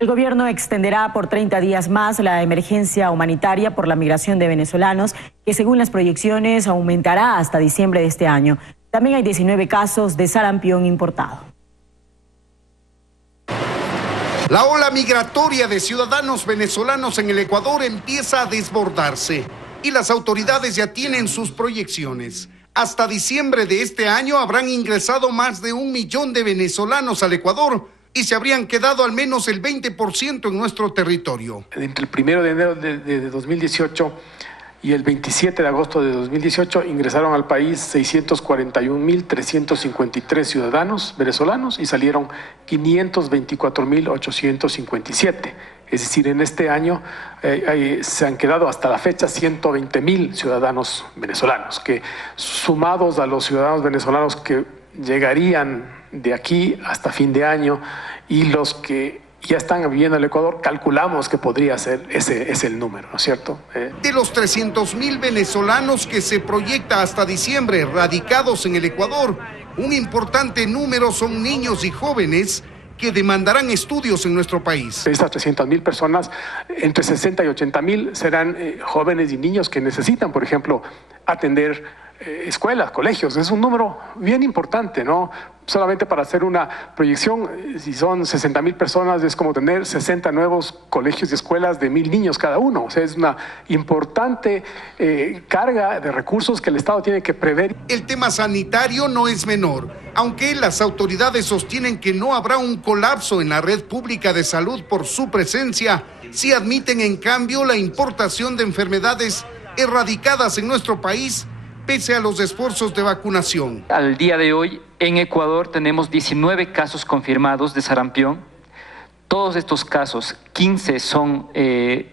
El gobierno extenderá por 30 días más la emergencia humanitaria por la migración de venezolanos, que según las proyecciones aumentará hasta diciembre de este año. También hay 19 casos de sarampión importado. La ola migratoria de ciudadanos venezolanos en el Ecuador empieza a desbordarse y las autoridades ya tienen sus proyecciones. Hasta diciembre de este año habrán ingresado más de 1 millón de venezolanos al Ecuador y se habrían quedado al menos el 20% en nuestro territorio. Entre el 1 de enero de 2018 y el 27 de agosto de 2018 ingresaron al país 641.353 ciudadanos venezolanos y salieron 524.857. Es decir, en este año se han quedado hasta la fecha 120.000 ciudadanos venezolanos, que sumados a los ciudadanos venezolanos que llegarían de aquí hasta fin de año y los que ya están viviendo en el Ecuador, calculamos que podría ser ese es el número, ¿no es cierto? De los 300.000 venezolanos que se proyecta hasta diciembre radicados en el Ecuador, un importante número son niños y jóvenes que demandarán estudios en nuestro país. Estas 300.000 personas, entre 60 y 80.000 serán jóvenes y niños que necesitan, por ejemplo, atender escuelas, colegios. Es un número bien importante, ¿no? Solamente para hacer una proyección, si son 60.000 personas, es como tener 60 nuevos colegios y escuelas de 1.000 niños cada uno. O sea, es una importante carga de recursos que el Estado tiene que prever. El tema sanitario no es menor, aunque las autoridades sostienen que no habrá un colapso en la red pública de salud por su presencia, sí admiten en cambio la importación de enfermedades erradicadas en nuestro país, pese a los esfuerzos de vacunación. Al día de hoy, en Ecuador tenemos 19 casos confirmados de sarampión. Todos estos casos, 15 son de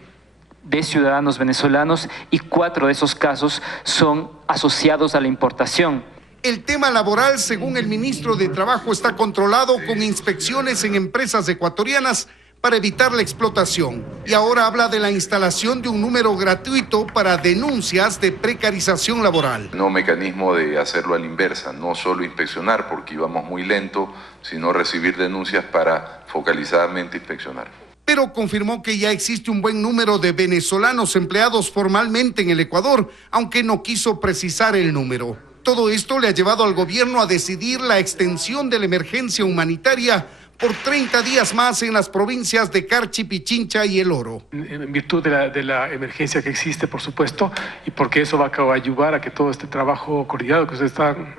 ciudadanos venezolanos y 4 de esos casos son asociados a la importación. El tema laboral, según el ministro de Trabajo, está controlado con inspecciones en empresas ecuatorianas para evitar la explotación. Y ahora habla de la instalación de un número gratuito para denuncias de precarización laboral. No mecanismo de hacerlo a la inversa, no solo inspeccionar porque íbamos muy lento, sino recibir denuncias para focalizadamente inspeccionar. Pero confirmó que ya existe un buen número de venezolanos empleados formalmente en el Ecuador, aunque no quiso precisar el número. Todo esto le ha llevado al gobierno a decidir la extensión de la emergencia humanitaria por 30 días más en las provincias de Carchi, Pichincha y El Oro. En virtud de la emergencia que existe, por supuesto, y porque eso va a ayudar a que todo este trabajo coordinado que ustedes están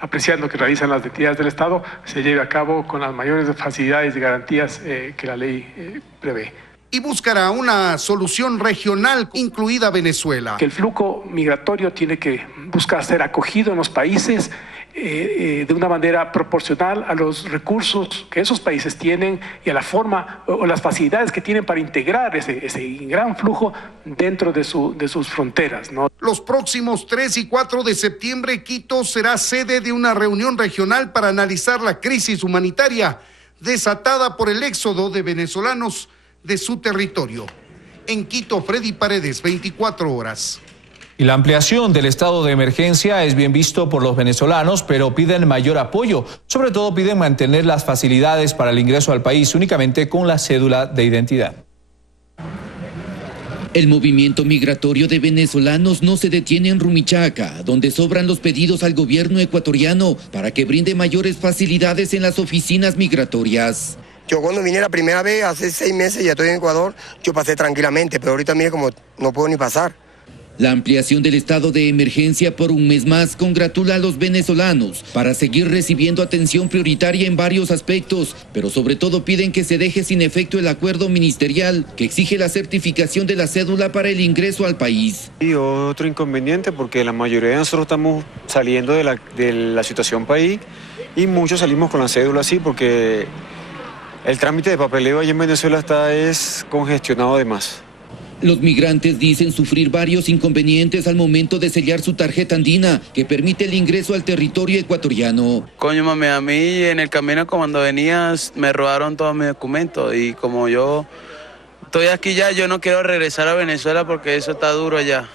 apreciando que realizan las entidades del Estado se lleve a cabo con las mayores facilidades y garantías que la ley prevé. Y buscará una solución regional, incluida Venezuela. Que el flujo migratorio tiene que buscar ser acogido en los países de una manera proporcional a los recursos que esos países tienen y a la forma o las facilidades que tienen para integrar ese gran flujo dentro de sus fronteras, ¿no? Los próximos 3 y 4 de septiembre, Quito será sede de una reunión regional para analizar la crisis humanitaria desatada por el éxodo de venezolanos de su territorio. En Quito, Freddy Paredes, 24 horas. Y la ampliación del estado de emergencia es bien visto por los venezolanos, pero piden mayor apoyo. Sobre todo piden mantener las facilidades para el ingreso al país únicamente con la cédula de identidad. El movimiento migratorio de venezolanos no se detiene en Rumichaca, donde sobran los pedidos al gobierno ecuatoriano para que brinde mayores facilidades en las oficinas migratorias. Yo cuando vine la primera vez, hace 6 meses, ya estoy en Ecuador, yo pasé tranquilamente, pero ahorita mire como no puedo ni pasar. La ampliación del estado de emergencia por un mes más congratula a los venezolanos para seguir recibiendo atención prioritaria en varios aspectos, pero sobre todo piden que se deje sin efecto el acuerdo ministerial que exige la certificación de la cédula para el ingreso al país. Y otro inconveniente porque la mayoría de nosotros estamos saliendo de la situación país y muchos salimos con la cédula así porque el trámite de papeleo allá en Venezuela está congestionado de más. Los migrantes dicen sufrir varios inconvenientes al momento de sellar su tarjeta andina que permite el ingreso al territorio ecuatoriano. Coño mami, a mí en el camino cuando venías me robaron todos mis documentos y como yo estoy aquí ya, yo no quiero regresar a Venezuela porque eso está duro allá.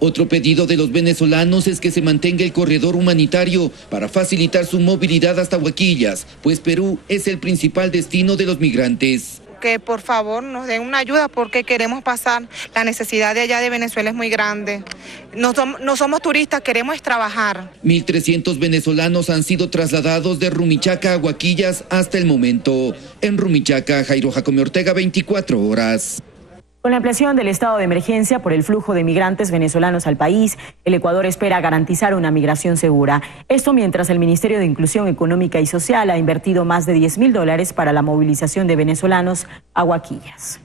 Otro pedido de los venezolanos es que se mantenga el corredor humanitario para facilitar su movilidad hasta Huaquillas, pues Perú es el principal destino de los migrantes. Que por favor nos den una ayuda porque queremos pasar. La necesidad de allá de Venezuela es muy grande. No somos turistas, queremos trabajar. 1.300 venezolanos han sido trasladados de Rumichaca a Huaquillas hasta el momento. En Rumichaca, Jairo Jacome Ortega, 24 horas. Con la ampliación del estado de emergencia por el flujo de migrantes venezolanos al país, el Ecuador espera garantizar una migración segura. Esto mientras el Ministerio de Inclusión Económica y Social ha invertido más de $10.000 para la movilización de venezolanos a Huaquillas.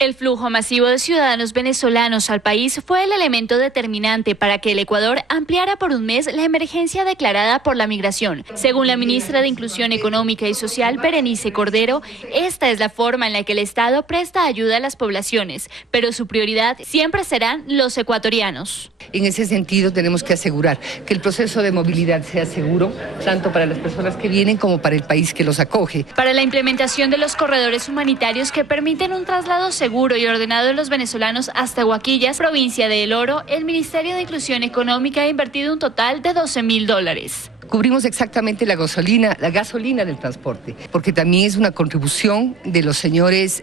El flujo masivo de ciudadanos venezolanos al país fue el elemento determinante para que el Ecuador ampliara por un mes la emergencia declarada por la migración. Según la ministra de Inclusión Económica y Social, Berenice Cordero, esta es la forma en la que el Estado presta ayuda a las poblaciones, pero su prioridad siempre serán los ecuatorianos. En ese sentido, tenemos que asegurar que el proceso de movilidad sea seguro, tanto para las personas que vienen como para el país que los acoge. Para la implementación de los corredores humanitarios que permiten un traslado seguro y ordenado de los venezolanos hasta Huaquillas, provincia de El Oro, el Ministerio de Inclusión Económica ha invertido un total de $12.000. Cubrimos exactamente la gasolina del transporte, porque también es una contribución de los señores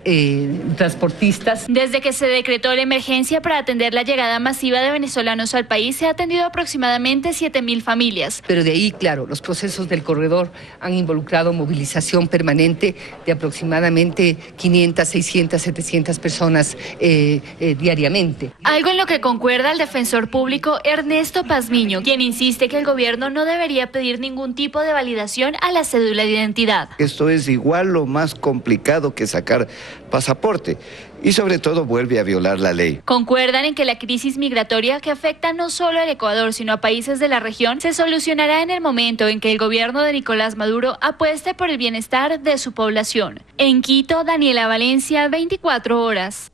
transportistas. Desde que se decretó la emergencia para atender la llegada masiva de venezolanos al país, se ha atendido aproximadamente 7.000 familias. Pero de ahí, claro, los procesos del corredor han involucrado movilización permanente de aproximadamente 500, 600, 700 personas diariamente. Algo en lo que concuerda el defensor público Ernesto Pazmiño, quien insiste que el gobierno no debería pedir ningún tipo de validación a la cédula de identidad. Esto es igual o más complicado que sacar pasaporte y sobre todo vuelve a violar la ley. Concuerdan en que la crisis migratoria que afecta no solo al Ecuador sino a países de la región se solucionará en el momento en que el gobierno de Nicolás Maduro apueste por el bienestar de su población. En Quito, Daniela Valencia, 24 horas.